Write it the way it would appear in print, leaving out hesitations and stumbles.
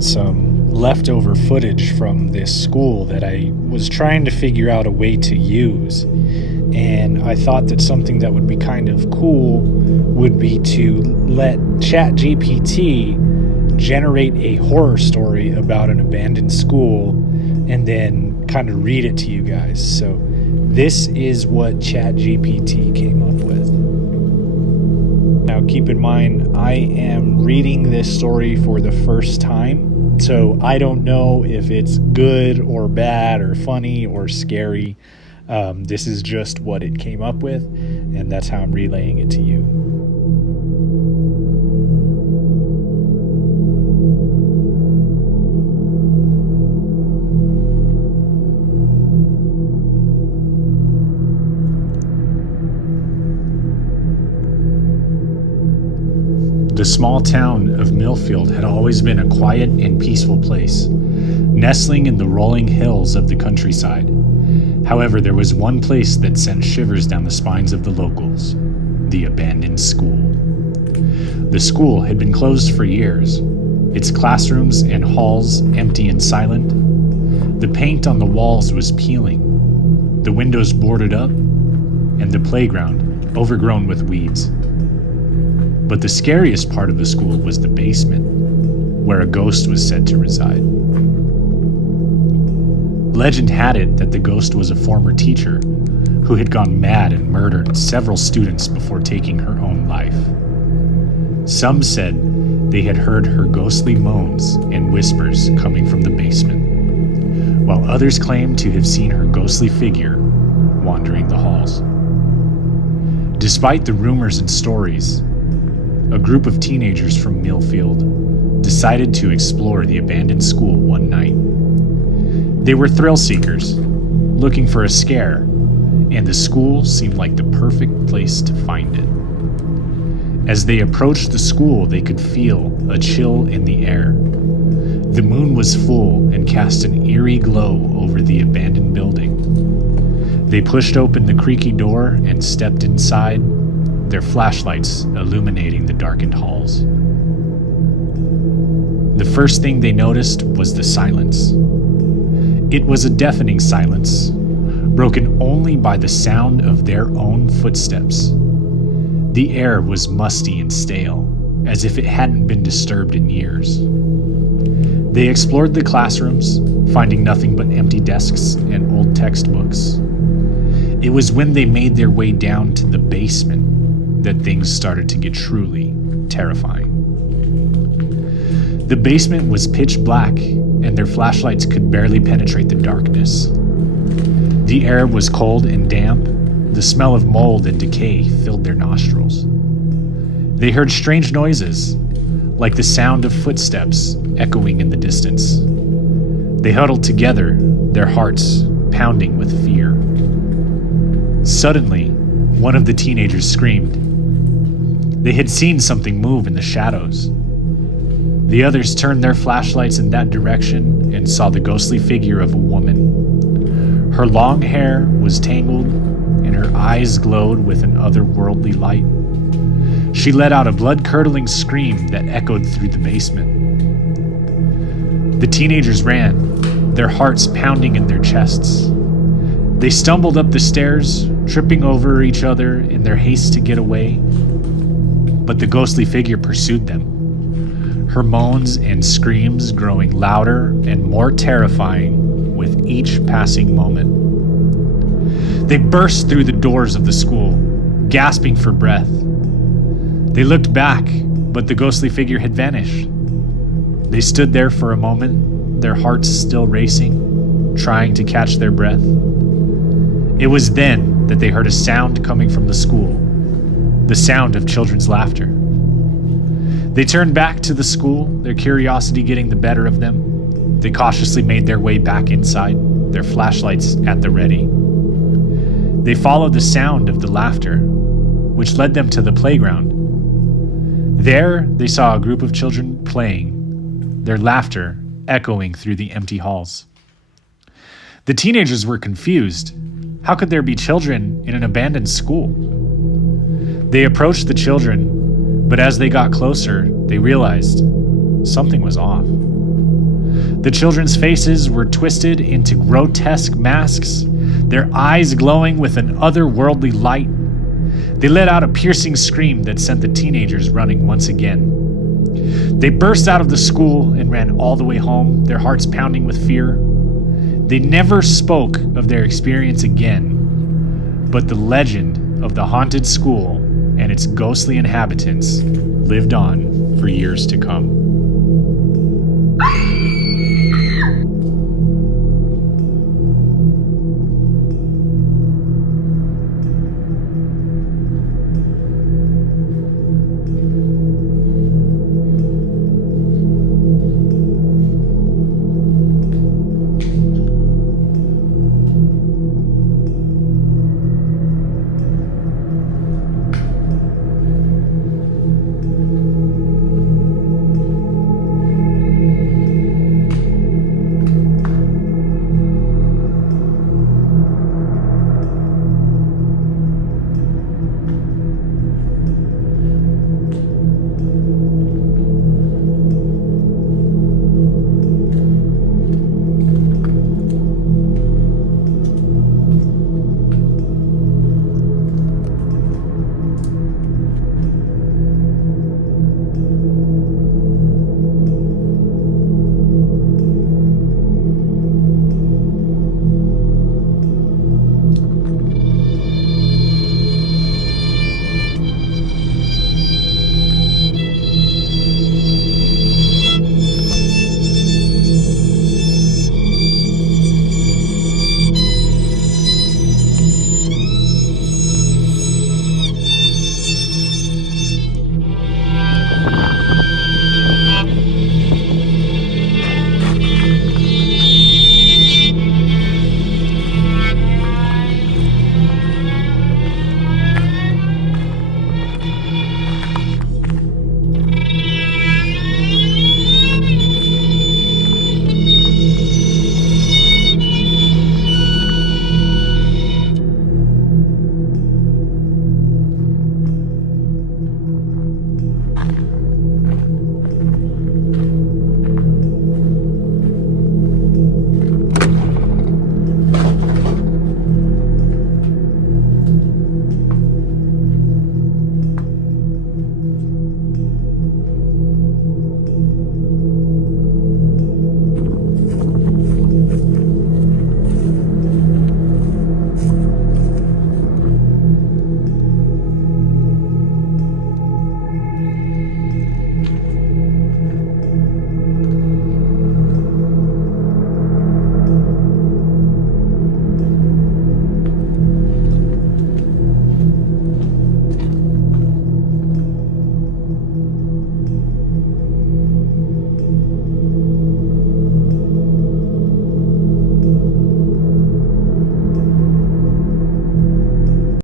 had some leftover footage from this school that I was trying to figure out a way to use. And I thought that something that would be kind of cool would be to let ChatGPT generate a horror story about an abandoned school and then kind of read it to you guys. So this is what ChatGPT came up with. Now keep in mind, I am reading this story for the first time, so I don't know if it's good or bad or funny or scary. This is just what it came up with, and that's how I'm relaying it to you. The small town of Millfield had always been a quiet and peaceful place, nestling in the rolling hills of the countryside. However, there was one place that sent shivers down the spines of the locals: the abandoned school. The school had been closed for years, its classrooms and halls empty and silent. The paint on the walls was peeling, the windows boarded up, and the playground overgrown with weeds. But the scariest part of the school was the basement, where a ghost was said to reside. Legend had it that the ghost was a former teacher who had gone mad and murdered several students before taking her own life. Some said they had heard her ghostly moans and whispers coming from the basement, while others claimed to have seen her ghostly figure wandering the halls. Despite the rumors and stories, a group of teenagers from Millfield decided to explore the abandoned school one night. They were thrill seekers, looking for a scare, and the school seemed like the perfect place to find it. As they approached the school, they could feel a chill in the air. The moon was full and cast an eerie glow over the abandoned building. They pushed open the creaky door and stepped inside, their flashlights illuminating the darkened halls. The first thing they noticed was the silence. It was a deafening silence, broken only by the sound of their own footsteps. The air was musty and stale, as if it hadn't been disturbed in years. They explored the classrooms, finding nothing but empty desks and old textbooks. It was when they made their way down to the basement that things started to get truly terrifying. The basement was pitch black, and their flashlights could barely penetrate the darkness. The air was cold and damp. The smell of mold and decay filled their nostrils. They heard strange noises, like the sound of footsteps echoing in the distance. They huddled together, their hearts pounding with fear. Suddenly, one of the teenagers screamed. They had seen something move in the shadows. The others turned their flashlights in that direction and saw the ghostly figure of a woman. Her long hair was tangled, and her eyes glowed with an otherworldly light. She let out a blood-curdling scream that echoed through the basement. The teenagers ran, their hearts pounding in their chests. They stumbled up the stairs, tripping over each other in their haste to get away. But the ghostly figure pursued them, her moans and screams growing louder and more terrifying with each passing moment. They burst through the doors of the school, gasping for breath. They looked back, but the ghostly figure had vanished. They stood there for a moment, their hearts still racing, trying to catch their breath. It was then that they heard a sound coming from the school, the sound of children's laughter. They turned back to the school, their curiosity getting the better of them. They cautiously made their way back inside, their flashlights at the ready. They followed the sound of the laughter, which led them to the playground. There, they saw a group of children playing, their laughter echoing through the empty halls. The teenagers were confused. How could there be children in an abandoned school? They approached the children, but as they got closer, they realized something was off. The children's faces were twisted into grotesque masks, their eyes glowing with an otherworldly light. They let out a piercing scream that sent the teenagers running once again. They burst out of the school and ran all the way home, their hearts pounding with fear. They never spoke of their experience again, but the legend of the haunted school and its ghostly inhabitants lived on for years to come.